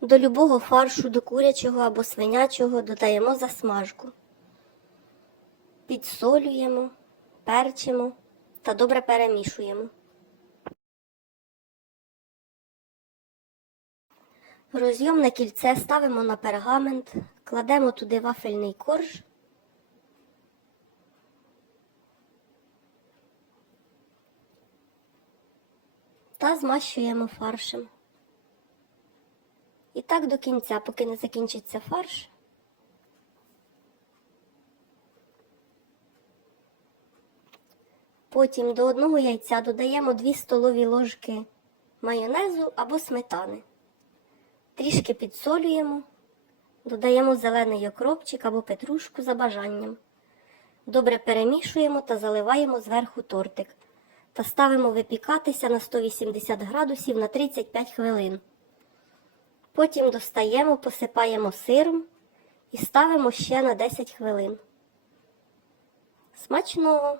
До любого фаршу, до курячого або свинячого додаємо засмажку. Підсолюємо, перчимо та добре перемішуємо. Розйомне кільце ставимо на пергамент, кладемо туди вафельний корж. Та змащуємо фаршем. І так до кінця, поки не закінчиться фарш. Потім до одного яйця додаємо 2 столові ложки майонезу або сметани. Трішки підсолюємо, додаємо зелений окропчик або петрушку за бажанням. Добре перемішуємо та заливаємо зверху тортик та ставимо випікатися на 180 градусів на 35 хвилин. Потім достаємо, посипаємо сиром і ставимо ще на 10 хвилин. Смачного!